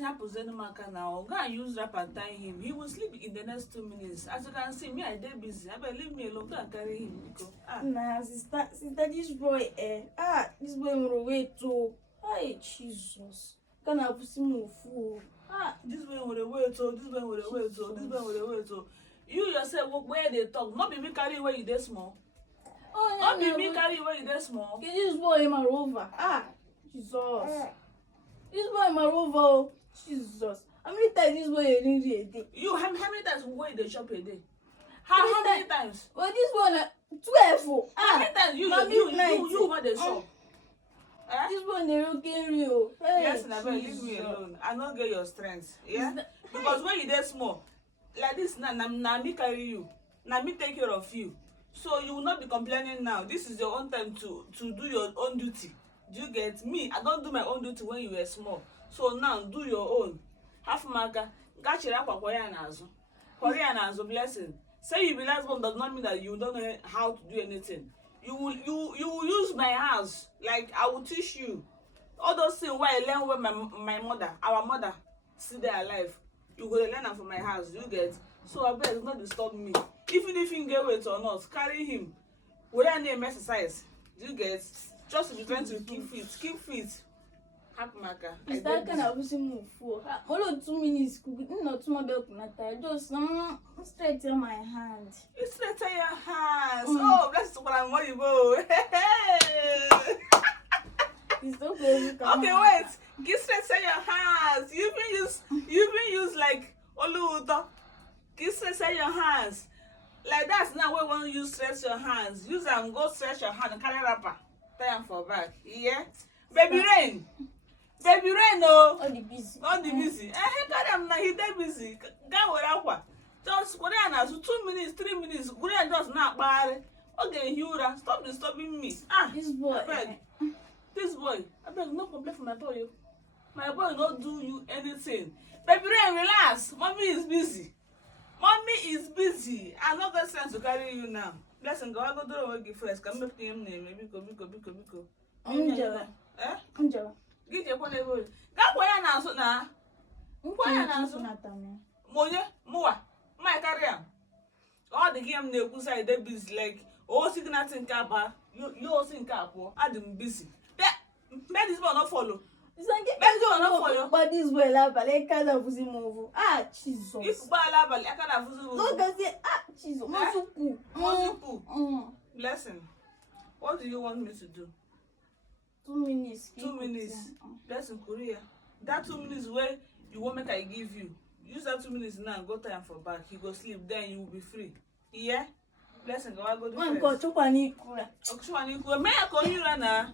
thing happens any maka now, go and use wrap and tie him. He will sleep in the next 2 minutes. As you can see, me I dey busy. I better leave me alone. Go and carry him. Because, Nah, sister, this boy, this boy will wait too. Hey, Jesus. Can I put him fool? This boy will wait. Oh, this boy will wait. Oh, this boy will wait. Oh, you yourself, where they talk, not be me carry where you dey small. Oh, Not be me carry where you dey small. This boy my rover. Jesus. This boy my rover. Jesus. How many times this boy a day? You how many times we go in the shop a day? How many times? Well, this one 12. How many times you want the shop? This one they looking real. Hey, yes, never leave me alone. I don't get your strength. Yeah? Because when you dey small, like this now me carry you. Now me take care of you. So you will not be complaining now. This is your own time to do your own duty. Do you get me? I don't do my own duty when you were small. So now do your own. Half maka. Gachira kwa Korea nazo. Korea nazo blessing. Say you be Lastborn does not mean that you don't know how to do anything. You will use my house. Like I will teach you. All those things where I learn when my mother, our mother, still there alive. You go learn them from my house. You get. So I bet it's not disturb me. Even if you get weight or not, carry him. Without name exercise. You get. Just to be trying to keep fit. Keep fit. Happy maka. Is that kind of move for? Only 2 minutes. Not too much help. Just straighten my hand. You straighten your hands. Oh, bless you for my money, bro. It's okay. Okay, wait. Get straighten your hands. You even use like Oluto. Get straighten your hands. Like that's now we want you stretch your hands. Use and go stretch your hand and carry wrapper. Tie them for back. Yeah? Baby rain. Baby rain, no. All the busy. All the busy. Carry him now. He dey busy. Go with aqua. Just go there now. So 2 minutes, 3 minutes. Go there just not bad. Okay, Hura. Stop disturbing me. This boy. This boy. I beg no complain for my boy. My boy not do you anything. Baby rain, relax. Mommy is busy. Mommy is busy. I no get sense to carry you now. Blessing, go. I go do the work first. Can make him name. Biko. Angela. Angela. Get your phone level. Go where na so na. Where na so na. Monye, moa. My carry am. All the game na ku side dey busy like oh signal tin ka ba. You sin ka po. Adim busy. Let this one not follow. But this boy la bale kind of pussy move. Jesus. If bala bale kind of pussy move. Look at it. Jesus. Mosupu. Blessing. What do you want me to do? 2 minutes. 2 minutes. Blessing Korea. That 2 minutes where you want make I give you. Use that 2 minutes now and go time for back. You go sleep. Then you will be free. Yeah? Blessing, go do first. One go chukwa ni kura. Chukwa ni kura. Me I call you na.